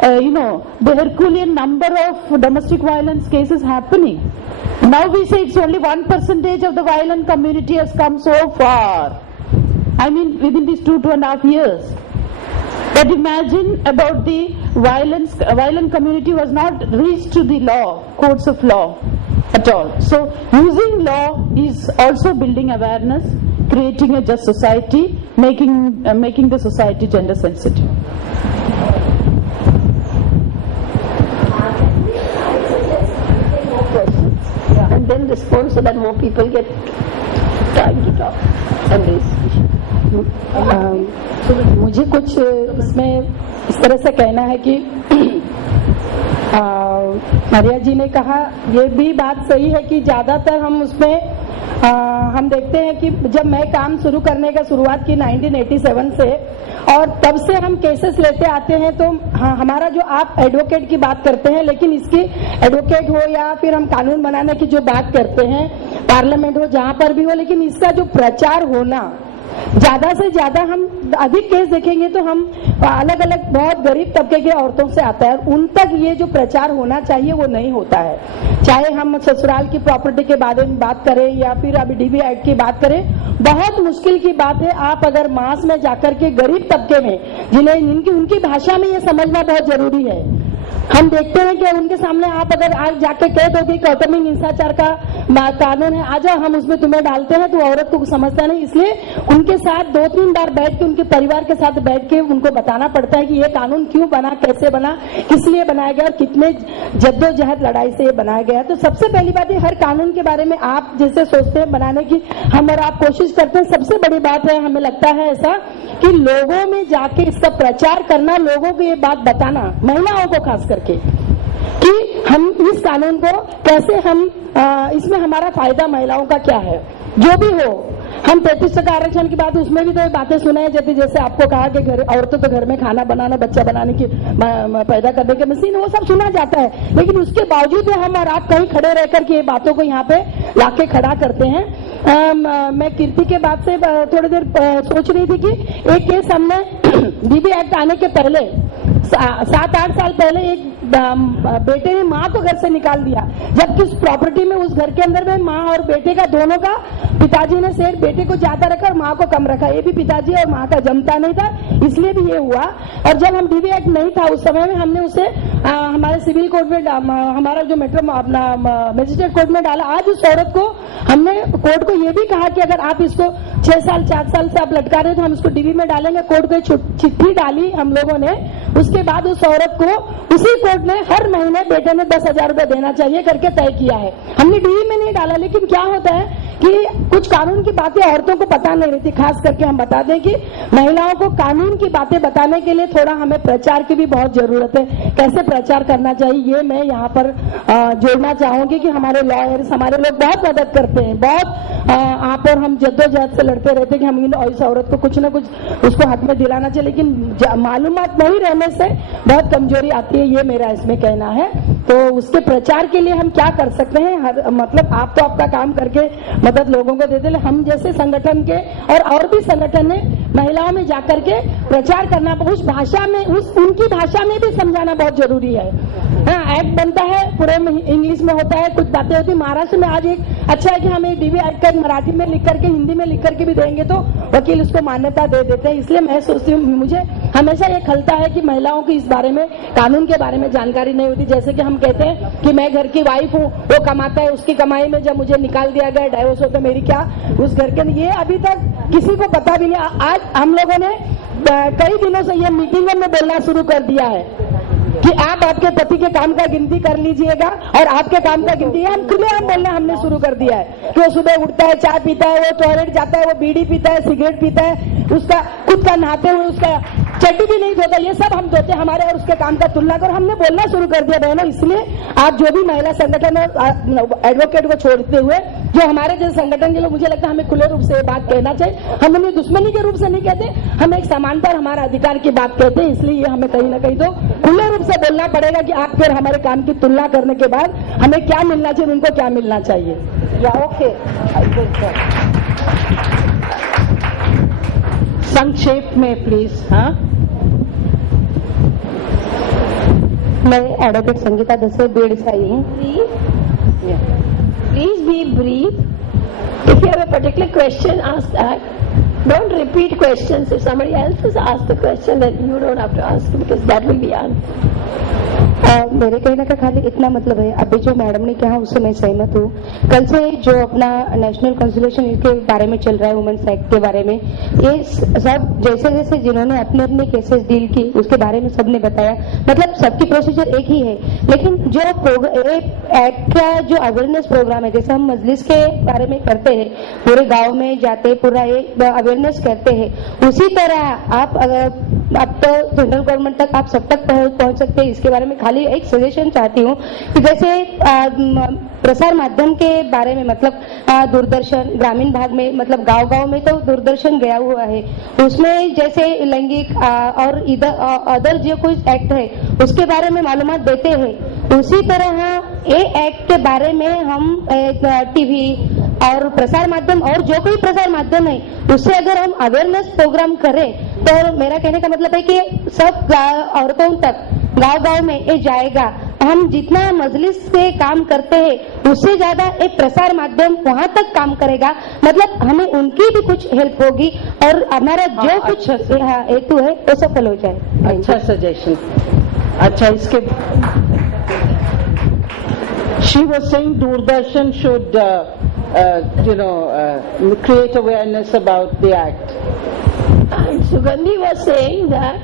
the Herculean number of domestic violence cases happening. Now we say it's only 1% of the violent community has come so far. I mean, within these 2.5 years. But imagine about the violent community was not reached to the law, courts of law at all. So using law is also building awareness, creating a just society, making the society gender sensitive. And then respond so that more people get time to talk and raise issues. मुझे कुछ इसमें इस तरह से कहना है कि मारिया जी ने कहा ये भी बात सही है कि ज्यादातर हम उसमें हम देखते हैं कि जब मैं काम शुरू करने का शुरुआत की 1987 से और तब से हम केसेस लेते आते हैं तो हमारा जो आप एडवोकेट की बात करते हैं लेकिन इसकी एडवोकेट हो या फिर हम कानून बनाने की जो बात करते हैं पार्लियामेंट हो जहां पर भी हो लेकिन इसका जो प्रचार होना ज्यादा से ज्यादा हम अधिक केस देखेंगे तो हम अलग अलग बहुत गरीब तबके के औरतों से आता है और उन तक ये जो प्रचार होना चाहिए वो नहीं होता है। चाहे हम ससुराल की प्रॉपर्टी के बारे में बात करें या फिर अभी डीबी एक्ट की बात करें, बहुत मुश्किल की बात है। आप अगर मास में जाकर के गरीब तबके में जिन्हें उनकी भाषा में ये समझना बहुत जरूरी है। हम देखते हैं कि उनके सामने आप अगर आज जाके कह दो कि कौटुंबिक हिंसाचार का कानून है, आ जाओ हम उसमें तुम्हें डालते हैं, तो औरत को समझता नहीं। इसलिए उनके साथ 2-3 बार बैठ के उनके परिवार के साथ बैठ के उनको बताना पड़ता है कि ये कानून क्यों बना, कैसे बना, किस लिए बनाया गया और कितने जद्दोजहद लड़ाई से ये बनाया गया। तो सबसे पहली बात है हर कानून के बारे में आप जैसे सोचते हैं बनाने की हम और आप कोशिश करते हैं। सबसे बड़ी बात है हमें लगता है ऐसा कि लोगों में जाके इसका प्रचार करना, लोगों को ये बात बताना, महिलाओं को खास करके कि हम इस कानून को कैसे हम इसमें हमारा फायदा महिलाओं का क्या है। जो भी हो हम 33% आरक्षण की बात उसमें भी तो बातें सुनाई जाती, जैसे आपको कहा कि औरतों तो घर में खाना बनाना, बच्चा बनाने की पैदा करने की मशीन, वो सब सुना जाता है। लेकिन उसके बावजूद हम और आप कहीं खड़े रह करके ये बातों को यहाँ पे लाके खड़ा करते हैं। मैं कीर्ति के बाद से थोड़ी देर सोच रही थी कि एक केस हमने डीबी एक्ट आने के पहले 7-8 साल पहले एक बेटे ने माँ को घर से निकाल दिया, जबकि उस प्रॉपर्टी में उस घर के अंदर में माँ और बेटे का दोनों का पिताजी ने शेयर बेटे को ज्यादा रखा और माँ को कम रखा। ये भी पिताजी और माँ का जमता नहीं था, इसलिए भी ये हुआ। और जब हम डीबी एक्ट नहीं था उस समय में हमने उसे हमारे सिविल कोर्ट में हमारा जो मेट्रो अपना मजिस्ट्रेट कोर्ट में डाला। आज उस औरत को हमने कोर्ट को ये भी कहा कि अगर आप इसको 6 साल 4 साल से आप लटका रहे तो हम इसको डीबी में डालेंगे। कोर्ट को चिट्ठी डाली हम लोगों ने, उसके बाद उस औरत को उसी कोर्ट ने हर महीने बेटे ने 10,000 रुपए देना चाहिए करके तय किया है। हमने डीबी में नहीं डाला, लेकिन क्या होता है कि कुछ कानून की बातें औरतों को पता नहीं रहती। खास करके हम बता दें कि महिलाओं को कानून की बातें बताने के लिए थोड़ा हमें प्रचार की भी बहुत जरूरत है। कैसे प्रचार करना चाहिए ये मैं यहाँ पर जोड़ना चाहूंगी कि हमारे लॉयर्स, हमारे लोग बहुत मदद करते हैं, बहुत आप और हम जद्दोजहद से लड़ते रहते हैं कि हम इस औरत को कुछ न कुछ उसको हक में दिलाना चाहिए, लेकिन मालूमात नहीं रहने से बहुत कमजोरी आती है, ये मेरा इसमें कहना है। तो उसके प्रचार के लिए हम क्या कर सकते हैं, मतलब आप तो आपका काम करके मदद लोगों को देते, हम जैसे संगठन के और भी संगठन ने महिलाओं में जाकर के प्रचार करना, उस भाषा में उनकी भाषा में भी समझाना बहुत जरूरी है। हाँ, एक्ट बनता है पूरे इंग्लिश में होता है, कुछ बातें होती है। महाराष्ट्र में आज एक अच्छा है कि हम एक डीबी एक्ट का मराठी में लिख करके हिंदी में लिख करके भी देंगे तो वकील उसको मान्यता दे देते हैं। इसलिए मैं सोचती हूँ, मुझे हमेशा ये खलता है कि महिलाओं की इस बारे में, कानून के बारे में जानकारी नहीं होती। जैसे कि हम कहते हैं कि मैं घर की वाइफ हूँ, वो कमाता है, उसकी कमाई में जब मुझे निकाल दिया गया, डाइवोर्स हो तो मेरी क्या उस घर के, ये अभी तक किसी को पता भी नहीं। आज हम लोगों ने कई दिनों से ये मीटिंगों में बोलना शुरू कर दिया है कि आप आपके पति के काम का गिनती कर लीजिएगा और आपके काम का गिनती, हम खुलेआम बोलना हमने शुरू कर दिया है कि वो सुबह उठता है, चाय पीता है, वो टॉयलेट जाता है, वो बीड़ी पीता है, सिगरेट पीता है, उसका खुद का नहाते हुए उसका चड्डी भी नहीं धोता, ये सब हम धोते हमारे और उसके काम का तुलना कर हमने बोलना शुरू कर दिया बहनों। इसलिए आप जो भी महिला संगठन और एडवोकेट को छोड़ते हुए जो हमारे जैसे संगठन के लोग, मुझे लगता है हमें खुले रूप से ये बात कहना चाहिए। हम उन्हें दुश्मनी के रूप से नहीं कहते, हम एक समानता और हमारा अधिकार की बात कहते हैं। इसलिए ये हमें कहीं ना कहीं तो खुले रूप से बोलना पड़ेगा कि आप फिर हमारे काम की तुलना करने के बाद हमें क्या मिलना चाहिए, उनको क्या मिलना चाहिए। या ओके, संक्षेप में प्लीज। हाँ, मैं एडवोकेट संगीता दसे बीड़ से आई हूँ। Please be brief. If you have a particular question, ask that. Don't repeat questions. If somebody else has asked the question, then you don't have to ask because that will be answered. मेरे कहने का खाली इतना मतलब है, अभी जो madam ने कहा उससे मैं सहमत हूँ। कल से जो अपना नेशनल कंसुलेशन के बारे में चल रहा है, वुमेन्स एक्ट के बारे में, ये सब जैसे जैसे जिन्होंने अपने अपने केसेस डील की उसके बारे में सबने बताया, मतलब सबकी प्रोसीजर एक ही है। लेकिन जो एक्ट का जो अवेयरनेस प्रोग्राम है, जैसे हम मजलिस के बारे में करते हैं, पूरे गाँव में जाते पूरा एक अवेयरनेस करते हैं, उसी तरह आप अगर अब तो सेंट्रल गवर्नमेंट तक आप सब तक पहुंच सकते हैं। इसके बारे में खाली एक सजेशन चाहती हूँ कि जैसे प्रसार माध्यम के बारे में, मतलब दूरदर्शन ग्रामीण भाग में, मतलब गांव-गांव में तो दूरदर्शन गया हुआ है, उसमें जैसे लैंगिक और अदर जो कोई एक्ट है उसके बारे में मालूमात देते हैं, उसी तरह ये एक्ट के बारे में हम टीवी और प्रसार माध्यम और जो कोई प्रसार माध्यम है उससे अगर हम अवेयरनेस प्रोग्राम करें तो मेरा कहने का मतलब है कि सब औरतों तक गांव-गांव में ये जाएगा। हम जितना मजलिस से काम करते हैं उससे ज्यादा एक प्रसार माध्यम वहां तक काम करेगा, मतलब हमें उनकी भी कुछ हेल्प होगी और हमारा जो कुछ हेतु है वो सफल हो जाए। अच्छा सजेशन। अच्छा, इसके she was saying Doordarshan should create awareness about the act. And Sugandhi was saying that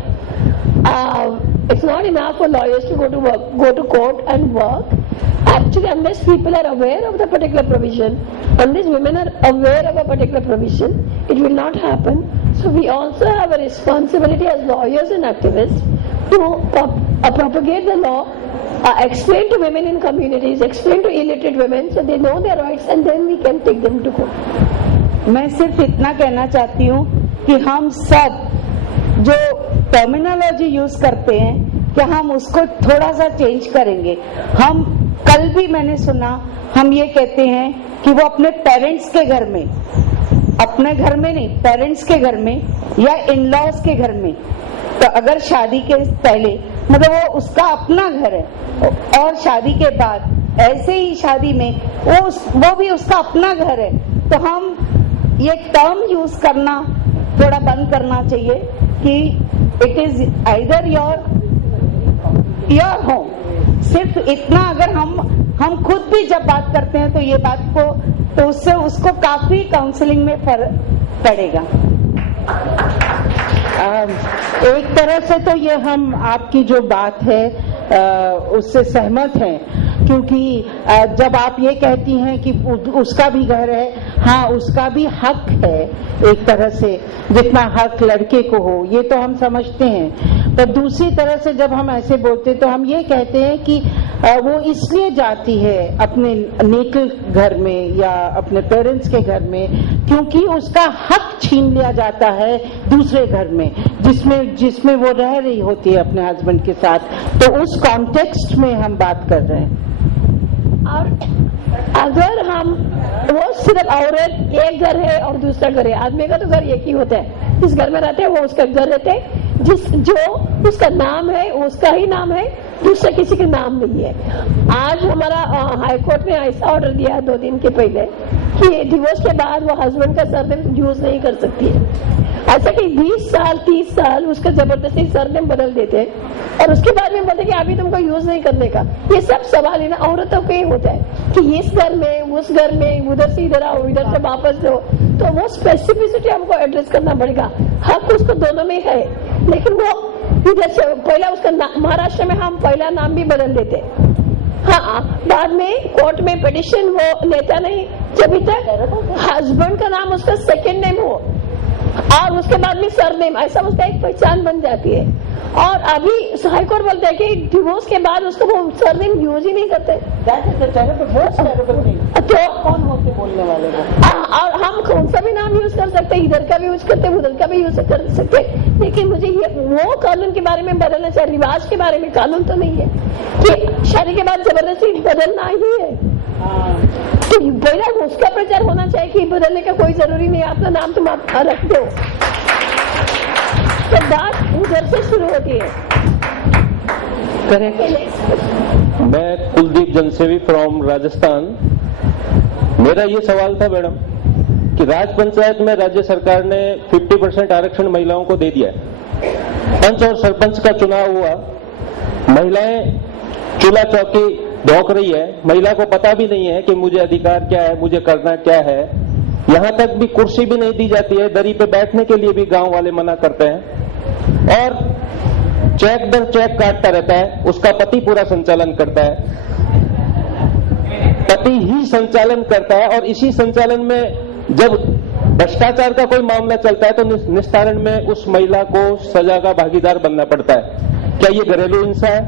it's not enough for lawyers to go to court and work. Actually, unless people are aware of the particular provision, unless women are aware of a particular provision, it will not happen. So we also have a responsibility as lawyers and activists to propagate the law, explain to women in communities, explain to illiterate women so they know their rights and then we can take them to court. मैं सिर्फ इतना कहना चाहती हूँ कि हम सब जो टर्मिनोलॉजी यूज करते हैं कि हम उसको थोड़ा सा चेंज करेंगे। हम कल भी मैंने सुना हम ये कहते हैं कि वो अपने पेरेंट्स के घर में, अपने घर में नहीं, पेरेंट्स के घर में या इन लॉज के घर में, तो अगर शादी के पहले मतलब वो उसका अपना घर है और शादी के बाद ऐसे ही शादी में वो भी उसका अपना घर है, तो हम ये टर्म यूज करना थोड़ा बंद करना चाहिए कि it is either your home. सिर्फ इतना अगर हम खुद भी जब बात करते हैं तो ये बात को तो उससे उसको काफी काउंसलिंग में फर्क पड़ेगा। एक तरह से तो ये हम आपकी जो बात है उससे सहमत हैं, क्योंकि जब आप ये कहती हैं कि उसका भी घर है, हाँ उसका भी हक है एक तरह से, जितना हक लड़के को हो ये तो हम समझते हैं। पर दूसरी तरह से जब हम ऐसे बोलते तो हम ये कहते हैं कि वो इसलिए जाती है अपने नेटल घर में या अपने पेरेंट्स के घर में क्योंकि उसका हक छीन लिया जाता है दूसरे घर में जिसमें वो रह रही होती है अपने हस्बैंड के साथ। तो उस कॉन्टेक्स्ट में हम बात कर रहे हैं। और अगर हम वो सिर्फ औरत एक घर है और दूसरा घर है, आदमी का तो घर एक ही होता है, जिस घर में रहते हैं वो उसका घर रहते हैं, जो उसका नाम है उसका ही नाम है, दूसरा किसी का नाम नहीं है। आज हमारा हाईकोर्ट ने ऐसा ऑर्डर दिया है 2 दिन के पहले कि डिवोर्स के बाद वो हस्बैंड का सरनेम यूज नहीं कर सकती है। ऐसा कि 20 साल 30 साल उसका जबरदस्ती सरनेम बदल देते हैं और उसके बाद में बोलते कि अभी तुमको यूज नहीं करने का। ये सब सवाल है ना औरतों के ही होता है कि इस घर में उस घर में, उधर से इधर आओ, इधर से वापस जाओ, तो वो स्पेसिफिसिटी हमको एड्रेस करना पड़ेगा। हक उसको दोनों में है, लेकिन वो इधर से पहला उसका महाराष्ट्र में हम पहला नाम भी बदल देते, हाँ बाद में कोर्ट में पिटिशन वो लेता नहीं जब तक हस्बैंड का नाम उसका सेकंड नेम हो और उसके बाद में सरनेम, ऐसा उसका एक पहचान बन जाती है। और अभी हाईकोर्ट बोलते हैं कि डिवोर्स के बाद उसको वो सरनेम यूज ही नहीं करते। तो कौन होते बोलने वाले को? और हम कौन सा भी नाम यूज कर सकते हैं, इधर का भी यूज करते उधर का भी यूज कर सकते, लेकिन मुझे ये वो कानून के बारे में बदलना चाहिए। रिवाज के बारे में कानून तो नहीं है कि शादी के बाद जबरदस्ती बदलना ही है। तो पहला उसका प्रचार होना चाहिए कि बदलने का कोई जरूरी नहीं है, अपना नाम तुम आप रख दो। तो बात उधर से शुरू होती है। करेक्ट। मैं कुलदीप जनसेवी फ्रॉम राजस्थान। मेरा ये सवाल था मैडम कि राज पंचायत में राज्य सरकार ने 50% आरक्षण महिलाओं को दे दिया है। पंच और सरपंच का चुनाव हुआ, महिलाएं चूल्हा चौकी भौंक रही है, महिला को पता भी नहीं है कि मुझे अधिकार क्या है, मुझे करना क्या है। यहां तक भी कुर्सी भी नहीं दी जाती है, दरी पे बैठने के लिए भी गांव वाले मना करते हैं और चेक दर चेक काटता रहता है। उसका पति पूरा संचालन करता है, पति ही संचालन करता है और इसी संचालन में जब भ्रष्टाचार का कोई मामला चलता है तो निस्तारण में उस महिला को सजा का भागीदार बनना पड़ता है। क्या ये घरेलू हिंसा है?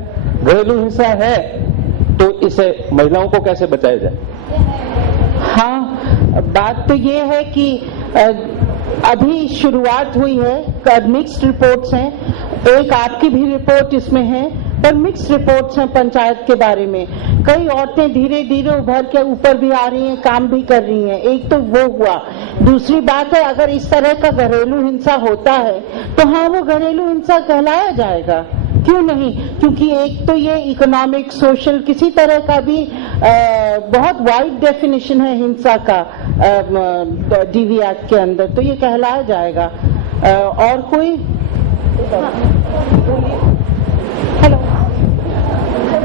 घरेलू हिंसा है तो इसे महिलाओं को कैसे बचाया जाए? हाँ, बात तो ये है कि अभी शुरुआत हुई है, मिक्स्ड रिपोर्ट्स हैं, एक आपकी भी रिपोर्ट इसमें है, पर मिक्स्ड रिपोर्ट्स हैं पंचायत के बारे में। कई औरतें धीरे धीरे उभर के ऊपर भी आ रही हैं, काम भी कर रही हैं। एक तो वो हुआ। दूसरी बात है, अगर इस तरह का घरेलू हिंसा होता है तो हाँ, वो घरेलू हिंसा कहलाया जाएगा, क्यों नहीं? क्योंकि एक तो ये इकोनॉमिक, सोशल, किसी तरह का भी बहुत वाइड डेफिनेशन है हिंसा का डीवी एक्ट के अंदर, तो ये कहलाया जाएगा। और कोई?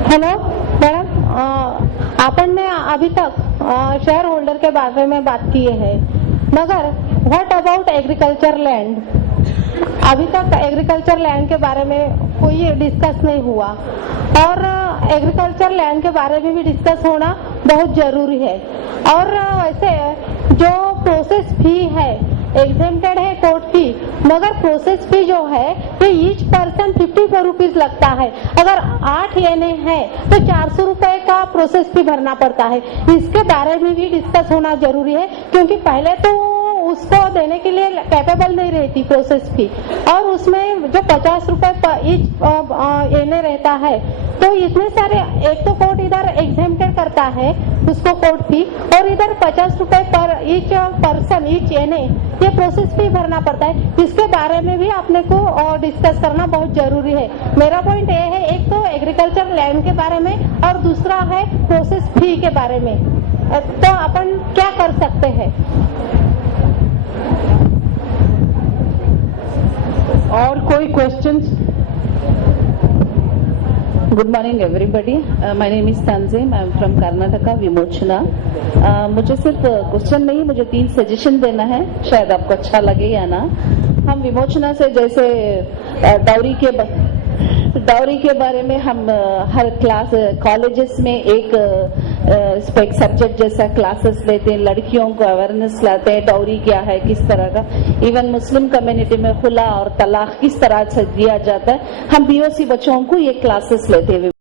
हेलो मैडम, अपन ने अभी तक शेयर होल्डर के बारे में बात की है, मगर व्हाट अबाउट एग्रीकल्चर लैंड? अभी तक एग्रीकल्चर लैंड के बारे में कोई डिस्कस नहीं हुआ और एग्रीकल्चर लैंड के बारे में भी डिस्कस होना बहुत जरूरी है। और वैसे जो प्रोसेस फी है, एग्जेम्प्टेड है कोर्ट फी, मगर प्रोसेस फी जो है ये ईच पर्सन 54 रुपीज लगता है। अगर 8 एनए है तो 400 रुपए का प्रोसेस फी भरना पड़ता है। इसके बारे में भी डिस्कस होना जरूरी है, क्योंकि पहले तो उसको देने के लिए कैपेबल नहीं रहती प्रोसेस फी, और उसमें जो 50 रुपए ईच एनए रहता है, तो इतने सारे, एक तो कोर्ट इधर एग्जेम्प्टेड करता है उसको कोर्ट फी, और इधर 50 रुपए पर ईच पर्सन, ईच एनए, ये प्रोसेस फी भरना पड़ता है। इसके बारे में भी अपने को डिस्कस करना बहुत जरूरी है। मेरा पॉइंट ये है, एक तो एग्रीकल्चर लैंड के बारे में और दूसरा है प्रोसेस फी के बारे में। तो अपन क्या कर सकते हैं? और कोई questions? Good morning everybody, my name is Tanzeem, I am from Karnataka, Vimochana. मुझे सिर्फ क्वेश्चन नहीं, मुझे 3 सजेशन देना है, शायद आपको अच्छा लगे या ना। हम विमोचना से जैसे डाउरी के बारे में हम हर क्लास कॉलेजेस में एक सब्जेक्ट जैसा क्लासेस लेते हैं, लड़कियों को अवेयरनेस लाते हैं डाउरी क्या है, किस तरह का। इवन मुस्लिम कम्युनिटी में खुला और तलाक किस तरह से दिया जाता है, हम बीओसी बच्चों को ये क्लासेस लेते हैं।